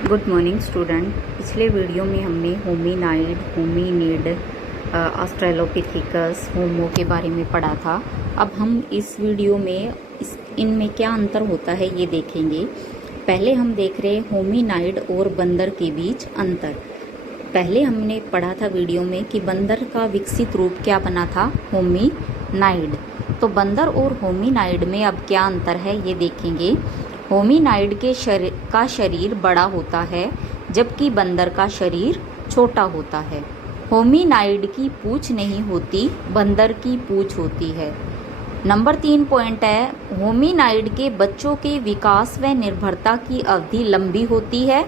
Good morning student. पिछले video में हमने होमिनाइड, होमिनिड, ऑस्ट्रेलोपिथेकस, होमो के बारे में पढ़ा था। अब हम इस वीडियो में इनमें क्या अंतर होता है ये देखेंगे। पहले हम देख रहे होमिनाइड और बंदर के बीच अंतर। पहले हमने पढ़ा था वीडियो में कि बंदर का विकसित रूप क्या बना था, होमिनाइड। तो बंदर और होमिनाइड में अब क्या अंतर है ये देखेंगे। होमिनाइड के शरीर बड़ा होता है जबकि बंदर का शरीर छोटा होता है। होमिनाइड की पूंछ नहीं होती, बंदर की पूंछ होती है। नंबर 3 पॉइंट है, होमिनाइड के बच्चों के विकास व निर्भरता की अवधि लंबी होती है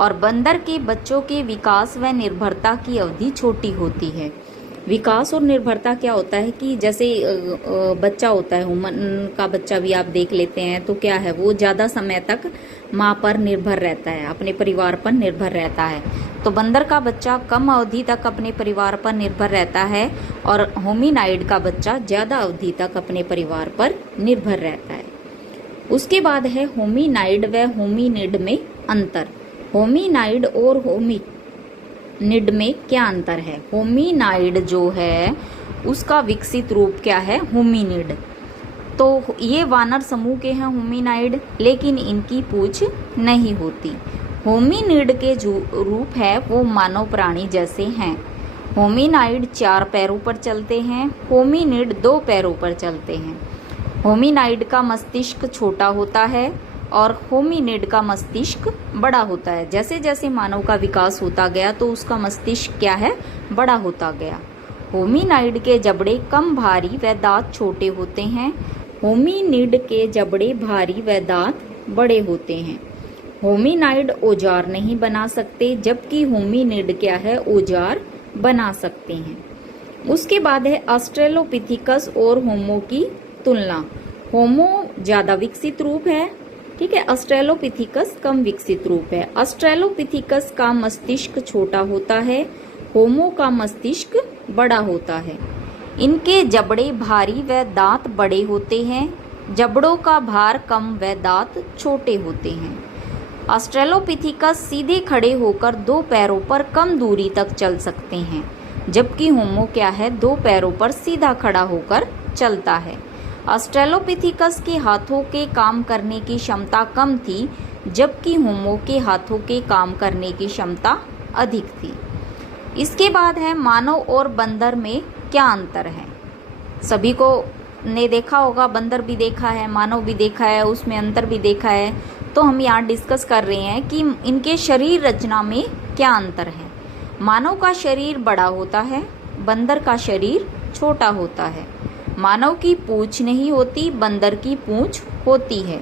और बंदर के बच्चों के विकास व निर्भरता की अवधि छोटी होती है। विकास और निर्भरता क्या होता है कि जैसे बच्चा होता है, ह्यूमन का बच्चा भी आप देख लेते हैं तो क्या है, वो ज़्यादा समय तक माँ पर निर्भर रहता है, अपने परिवार पर निर्भर रहता है। तो बंदर का बच्चा कम अवधि तक अपने परिवार पर निर्भर रहता है और होमिनाइड का बच्चा ज़्यादा अवधि तक अपने परिवार पर निर्भर रहता है। उसके बाद है होमिनाइड व होमिनिड में अंतर। होमिनाइड और होमिनिड में क्या अंतर है। होमिनाइड जो है उसका विकसित रूप क्या है, होमिनिड। तो ये वानर समूह के हैं होमिनाइड, लेकिन इनकी पूंछ नहीं होती। होमिनिड के जो रूप है वो मानव प्राणी जैसे हैं। होमिनाइड 4 पैरों पर चलते हैं, होमिनिड 2 पैरों पर चलते हैं। होमिनाइड का मस्तिष्क छोटा होता है और होमिनिड का मस्तिष्क बड़ा होता है। जैसे जैसे मानव का विकास होता गया तो उसका मस्तिष्क क्या है, बड़ा होता गया। होमिनाइड के जबड़े कम भारी व दांत छोटे होते हैं, होमिनिड के जबड़े भारी व दांत बड़े होते हैं। होमिनाइड औजार नहीं बना सकते जबकि होमिनिड क्या है, औजार बना सकते हैं। उसके बाद है ऑस्ट्रेलोपिथेकस और होमो की तुलना। होमो ज्यादा विकसित रूप है, ठीक है, ऑस्ट्रेलोपिथेकस कम विकसित रूप है। ऑस्ट्रेलोपिथेकस का मस्तिष्क छोटा होता है, होमो का मस्तिष्क बड़ा होता है। इनके जबड़े भारी व दांत बड़े होते हैं, जबड़ों का भार कम व दांत छोटे होते हैं। ऑस्ट्रेलोपिथेकस सीधे खड़े होकर 2 पैरों पर कम दूरी तक चल सकते हैं, जबकि होमो क्या है, 2 पैरों पर सीधा खड़ा होकर चलता है। ऑस्ट्रेलोपिथेकस के हाथों के काम करने की क्षमता कम थी, जबकि होमो के हाथों के काम करने की क्षमता अधिक थी। इसके बाद है मानव और बंदर में क्या अंतर है। सभी को ने देखा होगा, बंदर भी देखा है, मानव भी देखा है, उसमें अंतर भी देखा है। तो हम यहाँ डिस्कस कर रहे हैं कि इनके शरीर रचना में क्या अंतर है। मानव का शरीर बड़ा होता है, बंदर का शरीर छोटा होता है। मानव की पूंछ नहीं होती, बंदर की पूंछ होती है।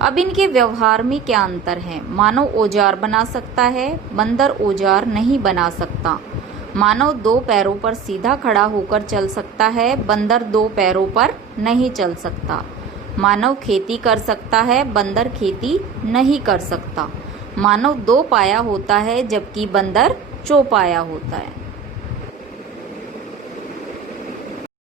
अब इनके व्यवहार में क्या अंतर है। मानव औजार बना सकता है, बंदर औजार नहीं बना सकता। मानव 2 पैरों पर सीधा खड़ा होकर चल सकता है, बंदर 2 पैरों पर नहीं चल सकता। मानव खेती कर सकता है, बंदर खेती नहीं कर सकता। मानव 2 पाया होता है जबकि बंदर चौपाया होता है।